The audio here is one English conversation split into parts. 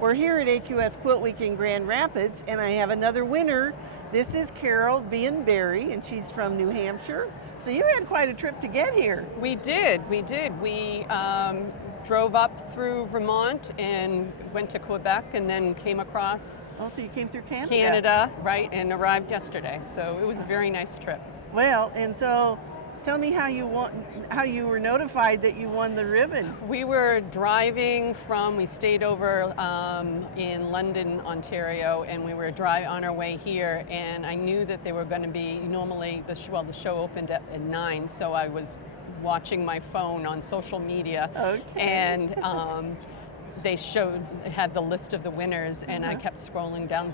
We're here at AQS QuiltWeek in Grand Rapids, and I have another winner. This is Carole Behan-Berry, and she's from New Hampshire. So you had quite a trip to get here. We did. We drove up through Vermont and went to Quebec and then came across Oh, so you came through Canada. Canada, right, and arrived yesterday. So it was a very nice trip. Well, and so tell me how you were notified that you won the ribbon. We were driving we stayed over in London, Ontario, and we were on our way here, and I knew that they were going to be, normally the show opened at 9, so I was watching my phone on social media. Okay. And they had the list of the winners, and I kept scrolling down,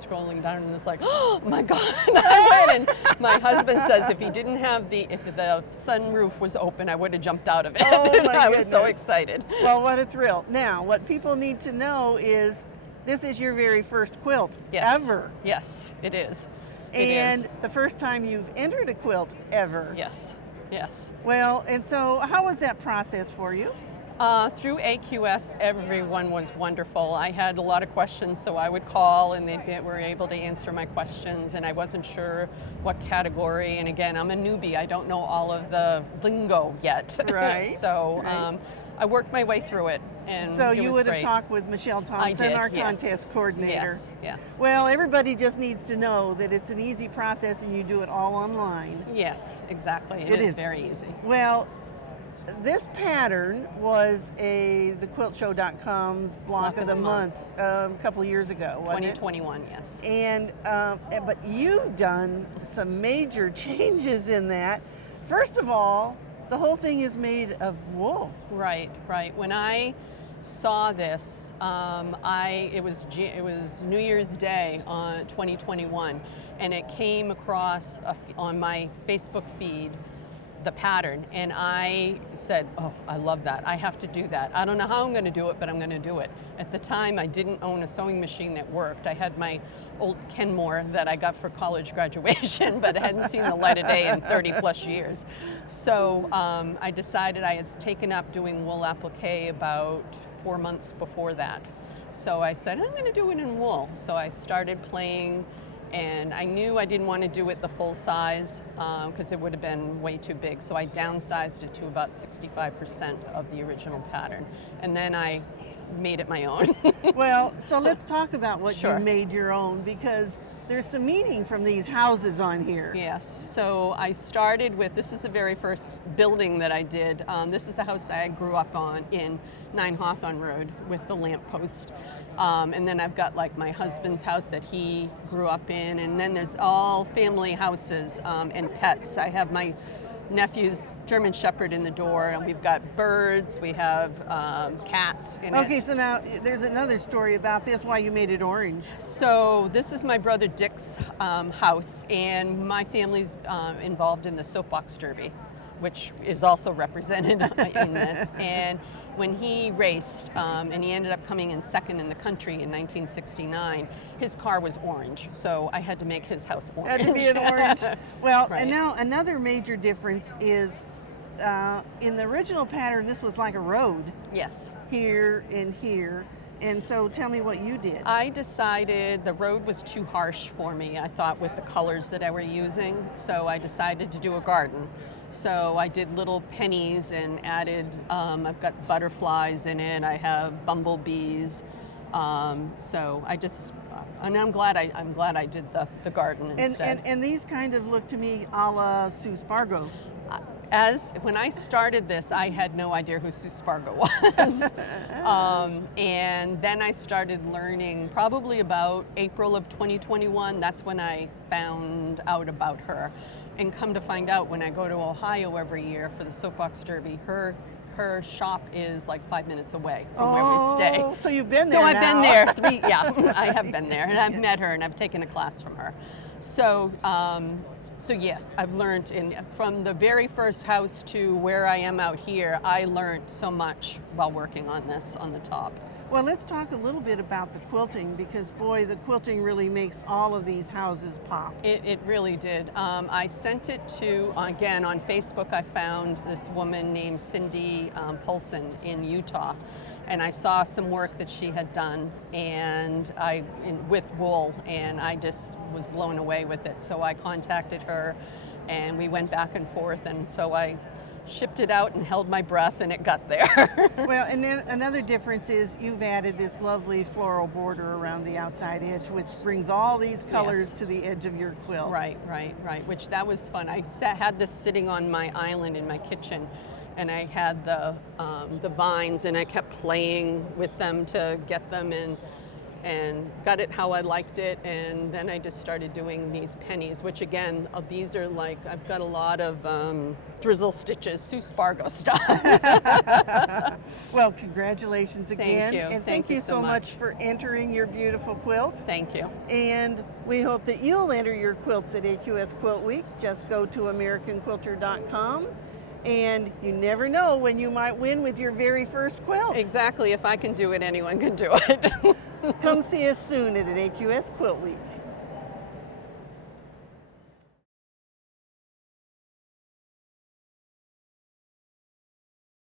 and it's like, oh my God, I won. And my husband says if the sunroof was open, I would have jumped out of it. Oh my I was so goodness. excited. Well, what a thrill. Now, what people need to know is this is your very first quilt ever. Yes, it is. And the first time you've entered a quilt ever. Yes. Yes. Well, and so how was that process for you? Through AQS, everyone was wonderful. I had a lot of questions, so I would call and they were able to answer my questions, and I wasn't sure what category. And again, I'm a newbie. I don't know all of the lingo yet. Right. So I worked my way through it, and so it you was would great. have talked with Michelle Thompson, I did, our yes. contest coordinator. Yes, yes. Well, everybody just needs to know that it's an easy process and you do it all online. Yes, exactly. It is very easy. Well, this pattern was the quiltshow.com's block of the month a couple years ago, wasn't 2021, yes. And but you've done some major changes in that. First of all, the whole thing is made of wool. Right, right. When I saw this, it was New Year's Day on 2021, and it came across on my Facebook feed, the pattern, and I said, oh, I love that. I have to do that. I don't know how I'm going to do it, but I'm going to do it. At the time, I didn't own a sewing machine that worked. I had my old Kenmore that I got for college graduation, but hadn't seen the light of day in 30 plus years. So I decided I had taken up doing wool applique about 4 months before that. So I said, I'm going to do it in wool. So I started playing, and I knew I didn't want to do it the full size because it would have been way too big. So I downsized it to about 65% of the original pattern. And then I made it my own. Well, so let's talk about what Sure. you made your own, because there's some meaning from these houses on here. Yes, so I started with, this is the very first building that I did. This is the house I grew up in 9 Hawthorne Road with the lamppost. And then I've got like my husband's house that he grew up in, and then there's all family houses and pets. I have my nephew's German Shepherd in the door, and we've got birds, we have cats in it. Okay, so now there's another story about this, why you made it orange. So this is my brother Dick's house, and my family's involved in the soapbox derby, which is also represented in this. And when he raced, and he ended up coming in second in the country in 1969, his car was orange, so I had to make his house orange. Had to be an orange. Well, Right. and now another major difference is in the original pattern, this was like a road. Yes. Here and here. And so tell me what you did. I decided the road was too harsh for me, I thought, with the colors that I were using, so I decided to do a garden. So I did little pennies and added, I've got butterflies in it, I have bumblebees. So I just, and I'm glad I did the garden instead. And these kind of look to me a la Sue Spargo. When I started this, I had no idea who Sue Spargo was. And then I started learning probably about April of 2021. That's when I found out about her. And come to find out, when I go to Ohio every year for the Soapbox Derby, her shop is like 5 minutes away from where we stay. So you've been there So I've now. been there I have been there, and I've met her, and I've taken a class from her. So yes, I've learned, from the very first house to where I am out here, I learned so much while working on this on the top. Well, let's talk a little bit about the quilting, because boy, the quilting really makes all of these houses pop. It really did. I sent it to, again, on Facebook, I found this woman named Cindy Polson in Utah. and I saw some work that she had done with wool, and I just was blown away with it. So I contacted her, and we went back and forth, and so I shipped it out and held my breath, and it got there. Well, and then another difference is you've added this lovely floral border around the outside edge, which brings all these colors to the edge of your quilt. Right, which that was fun. I had this sitting on my island in my kitchen, and I had the vines, and I kept playing with them to get them in, and got it how I liked it. And then I just started doing these pennies, which again, these are like, I've got a lot of drizzle stitches, Sue Spargo stuff. Well, congratulations again. Thank you. And thank you so much for entering your beautiful quilt. Thank you. And we hope that you'll enter your quilts at AQS Quilt Week. Just go to AmericanQuilter.com. And you never know when you might win with your very first quilt. Exactly. If I can do it, anyone can do it. Come see us soon at an AQS Quilt Week.